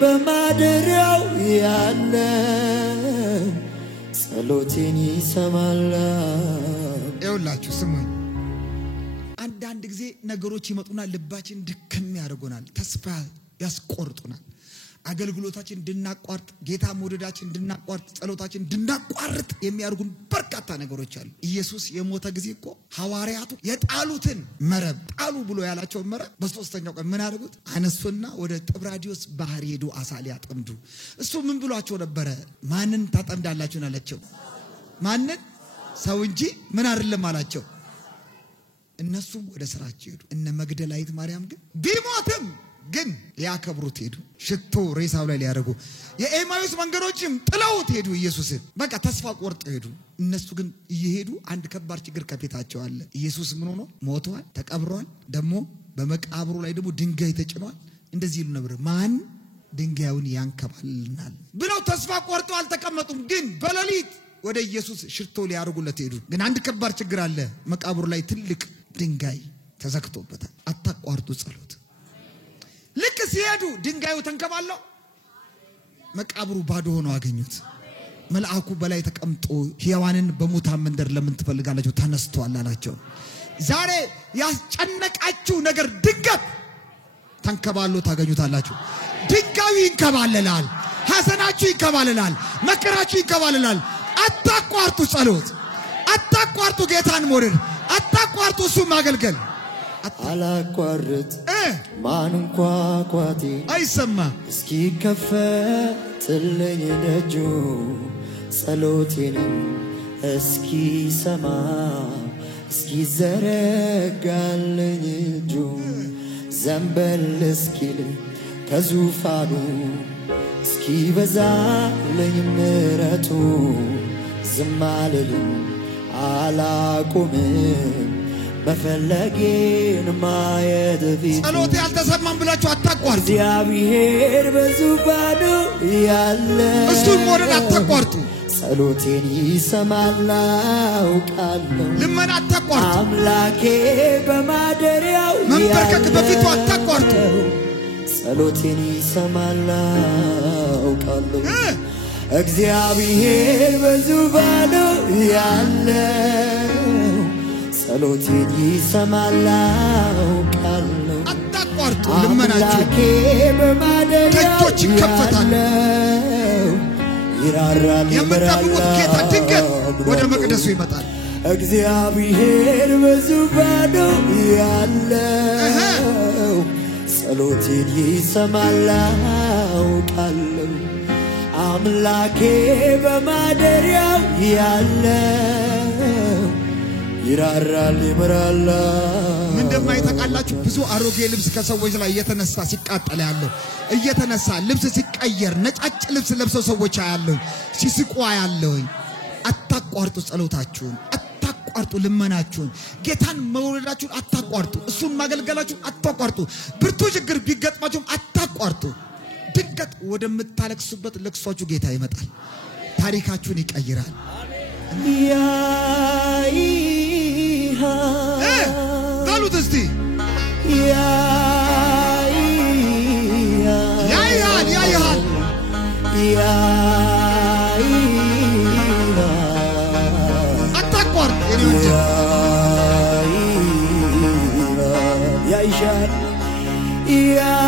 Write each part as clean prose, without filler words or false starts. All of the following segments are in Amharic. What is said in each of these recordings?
በማደሪያው ያለ ጸሎቴን ይሰማል ይውላችሁ ስሙኝ አንድ ጊዜ ነገሮች ይመጡና ልባችን ድክም ያደርጉናል ተስፋ ያስቆርጡናል አገልግሎታችን እንድናቋርጥ ጌታ መወደዳችን እንድናቋርጥ ጸሎታችን እንድናቋርጥ የሚያርጉን በርካታ ነገሮች አሉ ኢየሱስ የሞተ ጊዜ እኮ ሐዋርያቱ የጣሉትን መረብ ጣሉ ብሎ ያላቸው መረብ በሶስተኛው ቀን ምን አደረጉት አነሱና ወደ ጥብራዲዮስ ባህር ሄዱ አሳ ሊያጠምዱ እሱ ምን ብሏቸው ነበር ማንን ታጠምዳላችሁ አላቸው ማንን ሰው እንጂ ምን አይደለም አላቸው እነሱም ወደ ስራቸው ሄዱ እነ መግደላዊት ማርያም ግን ቢሞትም ግን ያከብሩት ሄዱ ሽቶ ሬሳው ላይ ሊያደርጉ የኤማዩስ መንገዶችም ጥለውት ሄዱ ኢየሱስን በቃ ተስፋ ቆርጠው ሄዱ እነሱ ግን እየሄዱ አንድ ከባድ ችግር ከፊታቸው አለ ኢየሱስ ምን ሆኖ ሞቷል ተቀብሯል ደሞ በመቃብሩ ላይ ደሞ ድንጋይ ተጭኗል እንደዚህ ይሉ ነበር ማን ድንጋዩን ያንከባልናል ብለው ተስፋ ቆርጠው አልተቀመጡም ግን በሌሊት ወደ ኢየሱስ ሽቶ ሊያደርጉለት ሄዱ ግን አንድ ከባድ ችግር አለ መቃብሩ ላይ ትልቅ ድንጋይ ተዘክቶበታል አታቋርጡ ጸሎት ልክ ሲሄዱ ድንጋዩ ተንከባለው መቃብሩ ባዶ ሆኖ አገኙት መልአኩ በላይ ተቀምጦ ሕያዋንን በሙታን መንደር ለምን ትፈልጋላችሁ ተነስቷል አላቸው ዛሬ ያስጨነቃችሁ ነገር ድንገት ተንከባሎ ታገኙታላችሁ ድንጋዩ ይንከባለላል ሐዘናችሁ ይንከባለላል መከራችሁ ይንከባለላል አታቋርጡ ጸሎት አታቋርጡ ጌታን መውደድ አታቋርጡ እሱ ማገልገል አላቋርጥ ማንንኳ ቋቲ አይሰማ እስኪ ከፈትልኝ ደጁ ጸሎቴን እስኪ ሰማ እስኪ ዘረጋልኝ እጁ ዘንበል እስኪል ከዙፋኑ እስኪ በዛልኝ ምሕረቱ ዝም አልልም አላቆምም በፈለጌን ማየት ፊት ጸሎት ያልተሰማም ብላችሁ አታቋርጡ እግዚአብሔር በዙፋኑ ያለ እሱን መውደድ አታቋርጡ ጸሎቴን ይሰማል አውቃለሁ ልመና አታቋርጡ አምላኬ በማደሪያው መንበርከክ በፊቱ አታቋርጡ ጸሎቴን ይሰማል አውቃለሁ እግዚአብሔር በዙፋኑ ያለ ጸሎቴን ይሰማል አውቃለሁ አታቋርጡ ልመናችሁ ደጆች ይከፈታሉ ይራራል የምትጠብቁት ጌታ ድንገት ወደ መቅደሱ ይመጣል እግዚአብሔር በዙፋኑ ያለው ጸሎቴን ይሰማል አውቃለሁ አምላኬ በማደሪያው ያለው ይራራል ይመራል ምን እንደማይተቃላችሁ ብዙ አሮጌ ልብስ ከሰዎች ላይ እየተነሳ ሲቃጠል ያለው እየተነሳ ልብስ ሲቀየር ነጫጭ ልብስ ለብሰው ሰዎች አያለው ሲስቁ አያለው አታቋርጡ ጸሎታችሁን አታቋርጡ ልመናችሁን ጌታን መውደዳችሁን አታቋርጡ እሱን ማገልገላችሁን አታቋርጡ ብርቱ ችግር ቢገጥማችሁም አታቋርጡ ድንገት ወደምታለቅሱበት ለቅሷችሁ ጌታ ይመጣል ታሪካችሁን ይቀይራል قالوا تستي يا يهال التكبر يا إيشان يا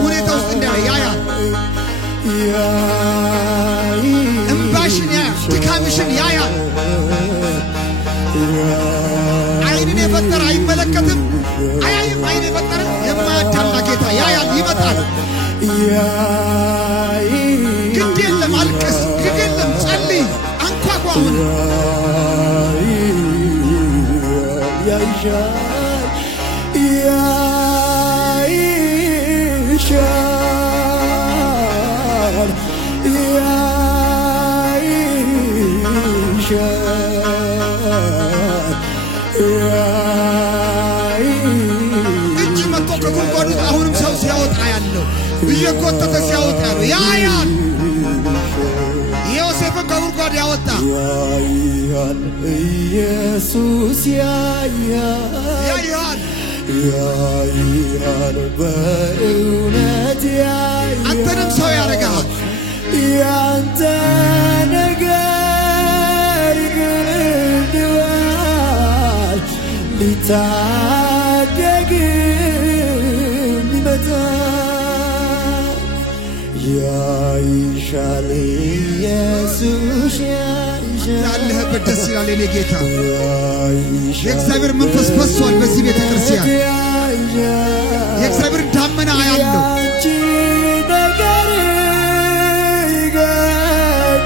ሁኔታ ውስጥ እንዳለ ያያል እንባሽን ያያል ድካምሽን ያያል አይንን የፈጠረ አይመለከትም አያይም አይን የፈጠረ የማያዳላ ጌታ ያያል ይመጣል ግድ የለም አልቅስ ግድ የለም ጸልይ አንኳኳ እጅ መጥቶ ከጉድጓዱ አሁንም ሰው ሲያወጣ ያለው እየቆጠተ ሲያወጣ ያለው ያያል ዮሴፍን ከጉድጓዱ ያወጣ ያያል ኢየሱስ ያያል ያያል በእውነት ያያል አንተንም ሰው ያረጋል ያንተ ነገር ይገድዋል ሊታደግም ይመጣል ያይሻል ኢየሱስ ያለህበት ደስ ይላል የኔ ጌታ የእግዚአብሔር መንፈስ ፈሷል በዚህ ቤተ ክርስቲያን የእግዚአብሔር ዳመና ያለው ነገር ይገድዋል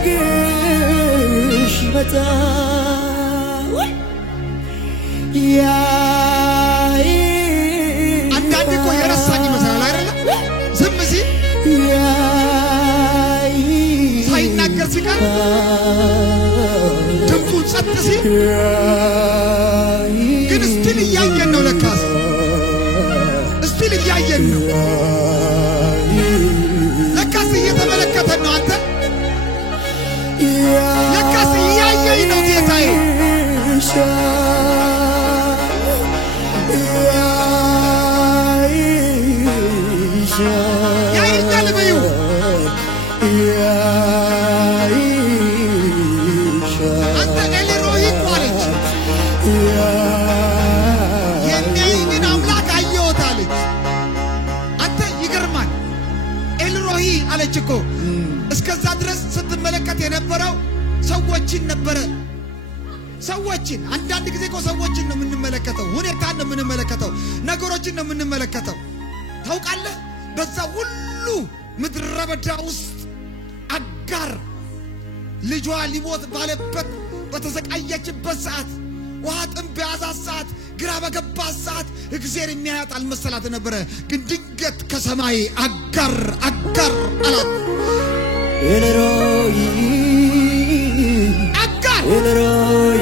ሊታደግሽ ይመጣል አንዳንድ እኮ የረሳኝ ይመስላል አይደል ዝም ሲል ሳይናገር ሲቀር ድምፁን ጸጥ ሲል ግን እስቲል እያየን ነው ለካስ እስቲል እያየን ነው ለካስ እየተመለከተን ነው አንተ ለካስ እያየኝ ነው ጌታዬ ያይኛል በዩ አንተ ኤልሮሂ ቋለች የሚያይኝን አምላክ አየሁት አለች አንተ ይገርማል ኤልሮሂ አለች እኮ እስከዛ ድረስ ስትመለከት የነበረው ሰዎችን ነበረ ሰዎችን አንዳንድ ጊዜ እኮ ሰዎችን ነው የምንመለከተው ሁኔታን ነው የምንመለከተው ነገሮችን ነው የምንመለከተው ታውቃለህ በዛ ሁሉ ምድረ በዳ ውስጥ አጋር ልጇ ሊሞት ባለበት በተሰቃየችበት ሰዓት ውሃ ጥም በያዛት ሰዓት ግራ በገባት ሰዓት እግዚአብሔር የሚያያት አልመሰላት ነበረ ግን ድንገት ከሰማይ አጋር አላት ኤልሮሂ አጋር ኤልሮሂ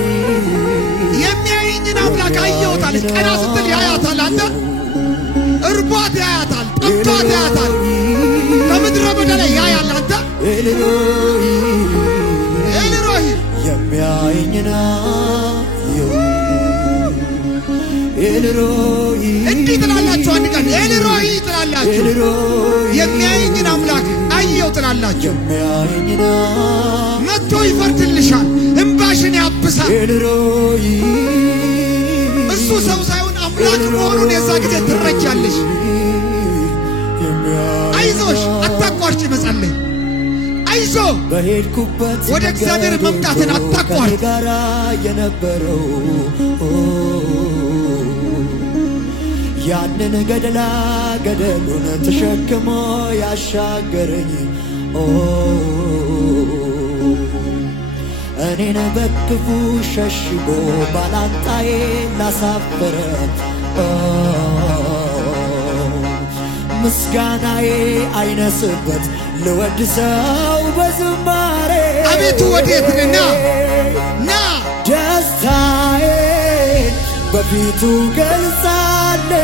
የሚያየኝን አምላክ አየሁት አለች ቀና ስትል ያያታል አንተ እርቧት ያያታል ጠምቷት ያያታል በምድረ በዳ ላይ ያያል አንተ ኤልሮሂ የሚያየኝና ኤልሮሂ እንዲህ ትላላችሁ አንድ ቀን ኤልሮሂ ትላላችሁ የሚያየኝን አምላክ አየው ትላላችሁ የሚያየኝና መጥቶ ይፈርድልሻል እንባሽን ያብሳል ኤልሮሂ እሱ ሰው ሳይሆን አምላክ መሆኑን የዛ ጊዜ ትረጃለሽ አይዞሽ አታቋርጭ መጸለይ አይዞ በሄድኩበት ወደ እግዚአብሔር መምጣትን አታቋርጥ ጋራ የነበረው ያንን ገደሉን ተሸክሞ ያሻገረኝ እኔን በክፉ ሸሽጎ ባላንጣዬ ላሳፈረ ምስጋናዬ አይነስበት ልወድሰው በዝማሬ አቤቱ ወዴት ና ደስታዬን በፊቱ ገልጻለሁ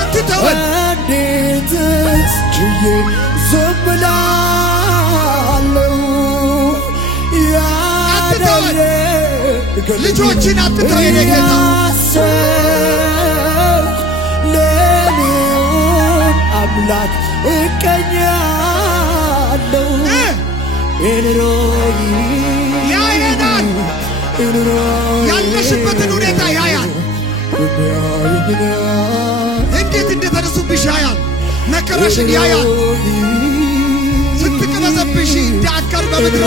አትተወን እንዴትስ ችዬ ዝም እላለሁ ልጆችን አትተው የኔ ጌታ ለኔውን አምላክ እቀኛለሁ ኤልሮሂ ያየናል ያለሽበትን ሁኔታ ያያል እንዴት እንደተነሱብሽ ያያል መከራሽን ያያል ስትቅበዘብሽ እንደ አጋር በምድረ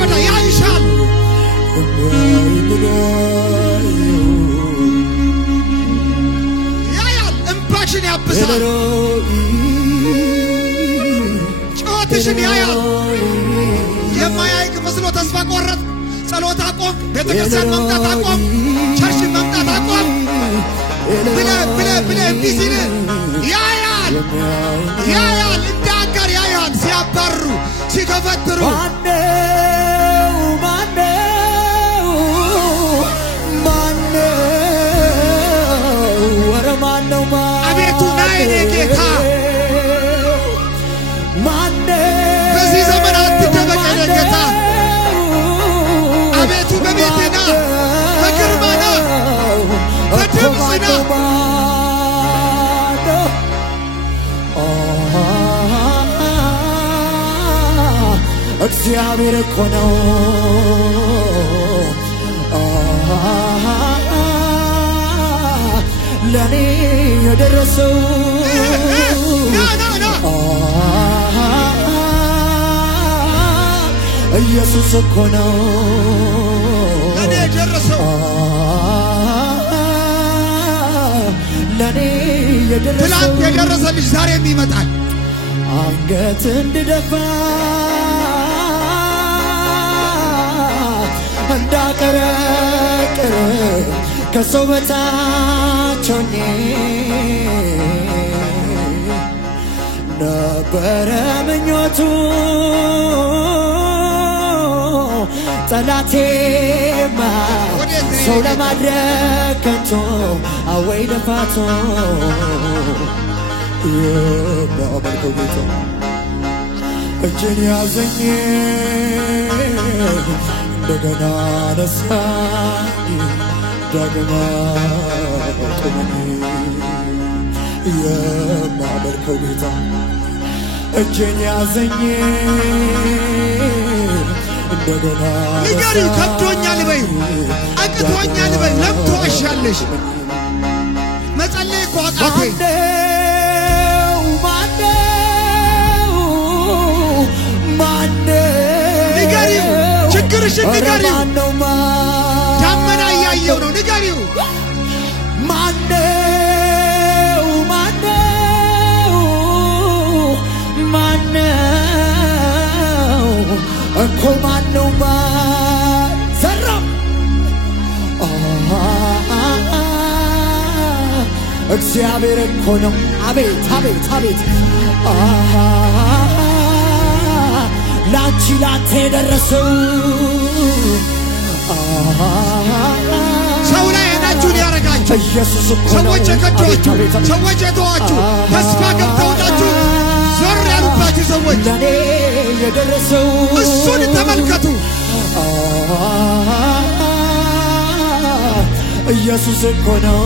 በዳ ያይሻል ያያል እንባሽን ያብሳል ጩኸትሽን ያያል የማያይቅ መስሎ ተስፋ ቆረጥ ጸሎት አቆም ቤተክርስቲያን መምጣት አቆም ቸርች መምጣት አቆም ብለ እምቢ ሲል ያያል እንደ አጋር ያያል ሲያባሩ ሲገፈትሩ አቤቱ ና የኔ ጌታ እግዚአብሔር እኮ ነው ለኔ የደረሰው ኢየሱስ እኮ ነው ለኔ የደረሰው ለኔ የደረሰው ትላንት የደረሰልሽ ዛሬም ይመጣል አንገት እንድደፋ እንዳቀረቅር ከሰው በታች ሆኜ ነበረ ምኞቱ ጠላቴማ ሰው ለማድረግ ከንቱ አወይ ልፋቱ የማመልከው ጌታ እጄን ያዘኝ እንደገና ነሳኝ ዳግማ ቆመኝ የማመልከው ጌታ እጄን ያዘኝ እንደገና ንገሪው ከብዶኛል በይ አቅቶኛል በይ ለምን ትዋሻለሽ መጸለይ እኮ አቃተኝ ንገሪው ችግርሽን ንገሪው ዳመና እያየው ነው ንገሪው ማነው እኮ ማነው ዘራም እግዚአብሔር እኮ ነው አቤት አቤት አቤት ላንቺ ላንተ የደረሰው ሰው ላይ አይናችሁን ያረጋችሁ ኢየሱስ እኮ ነው ሰዎች የከዷችሁ ሰዎች የተዋችሁ ተስፋ ገብተውላችሁ ዞር ያሉባችሁ ሰዎች ለኔ የደረሰው እሱን ተመልከቱ ኢየሱስ እኮ ነው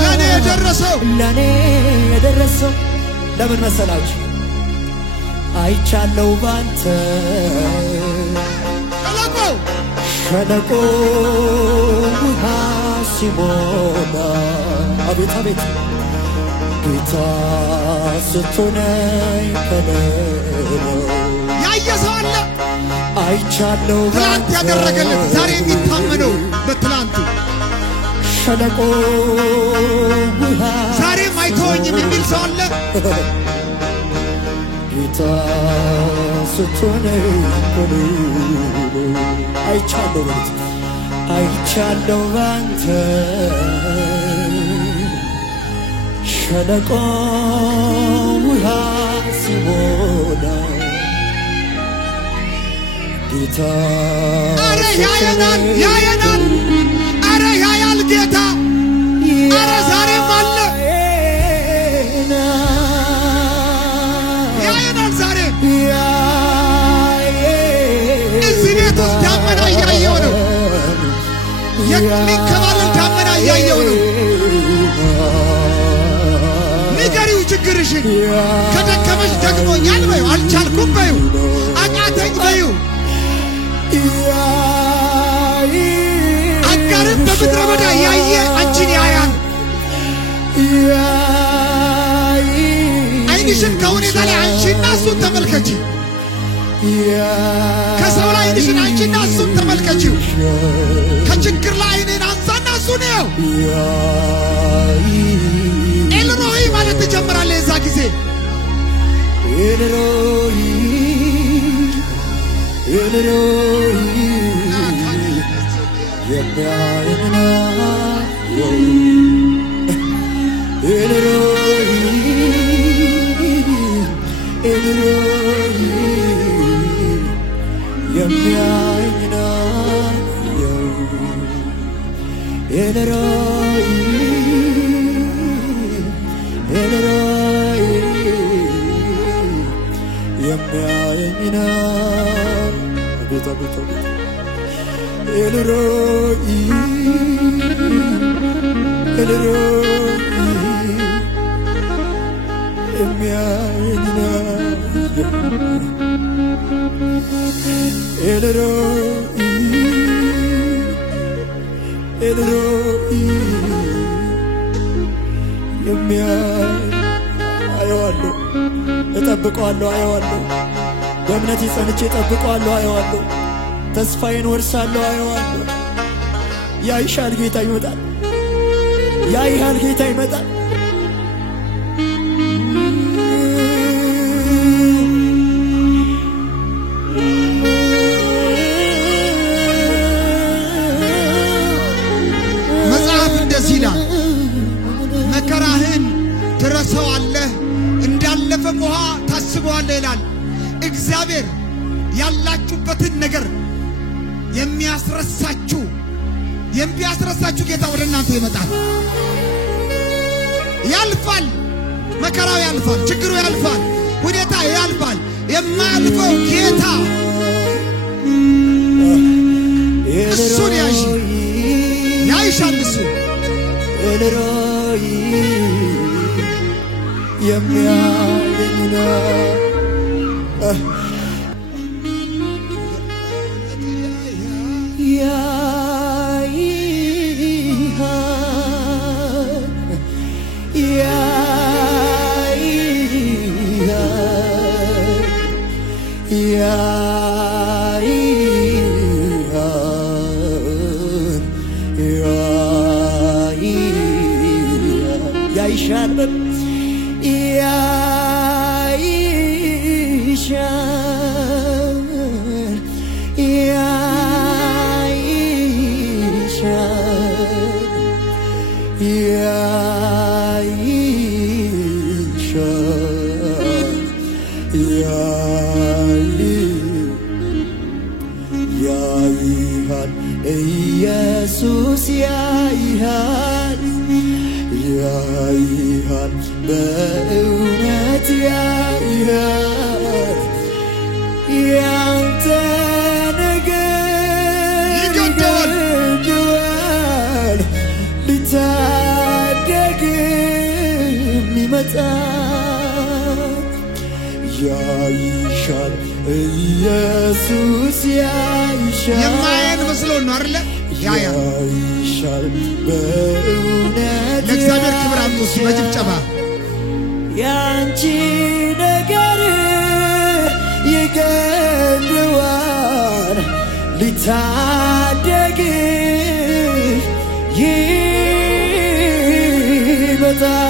ለኔ የደረሰው ለምን መሰላችሁ አይቻለው ባንተ ሸለቆ ውሃ ሲሞላ አቤት አቤት ጌታ ስትሆነኝ ከለለው ያየ ሰው አለ አይቻለው ትላንት ያደረገለት ዛሬ የሚታመነው በትላንቱ ሸለቆ ውሃ ዛሬም አይተወኝም የሚል ሰው አለ ጌታ ስትሆነኝ ከለለው አይቻለው ማለት አይቻለው ባንተ ሸለቆ ውሃ ሲሞላ ጌታ አረ ያየናል ያየናል አረ ያያል ጌታ አረ ዛሬም አለ ያየናል ዛሬ እዚህ ቤት ውስጥ ዳመና እያየው ነው የሚንከባለል ዳመና እያየው ነው ንገሪው ችግርሽን ከደከመሽ ደግሞኛል በይው አልቻልኩም በይው አቃተኝ በይው አጋርን በምድረ በዳ ያየ አንቺን ያያል አይንሽን ከሁኔታ ላይ አንቺና እሱን ተመልከቺ ከሰው ላይ አይንሽን አንቺና እሱን ተመልከቺው ከችግር ላይ አይንን አንሳና እሱን ያው ኤልሮይ ማለት ትጀምራለህ የዛ ጊዜ ኤልሮይ ኤልሮይ የሚያየንና ኤልሮይ ኤልሮይ የሚያየንና ኤልሮይ ኤልሮይ የሚያየንና ቤታ ቤታ ኤልሮይ ኤልሮይ የሚያየኝ ኤልሮኢ የሚያየኝ አየዋለሁ እጠብቀዋለሁ አየዋለሁ በእምነት ጸንቼ እጠብቀዋለሁ አየዋለሁ ተስፋዬን ወርሳለሁ አየዋለሁ ያይሻል ጌታ ይመጣል ያይሃል ጌታ ይመጣል መጽሐፍ እንደዚህ ይላል መከራህን ትረሳዋለህ እንዳለፈ ውሃ ታስበዋለህ ይላል እግዚአብሔር ያላችሁበትን ነገር የሚያስረሳችሁ ጌታ ወደ እናንተ ይመጣል ያልፋል መከራው ያልፋል ችግሩ ያልፋል ሁኔታ ያልፋል የማያልፈው ጌታ እሱን ያይሻል እሱ ኤልሮኢ የሚያየኝ ያይሻል ኢየሱስ ያይሃል በእውነት ያይሃል ያንተ ነገር ይገደዋል ሊታደግም ይመጣል ያይሻል ኢየሱስ ያይሻል የማየን መስሎን ነው አይደል ያይሻል በእውነት ለእግዚአብሔር ክብር አምጡስ በጭብጨባ ያንቺ ነገር ይገድዋል ሊታደግህ ይመጣል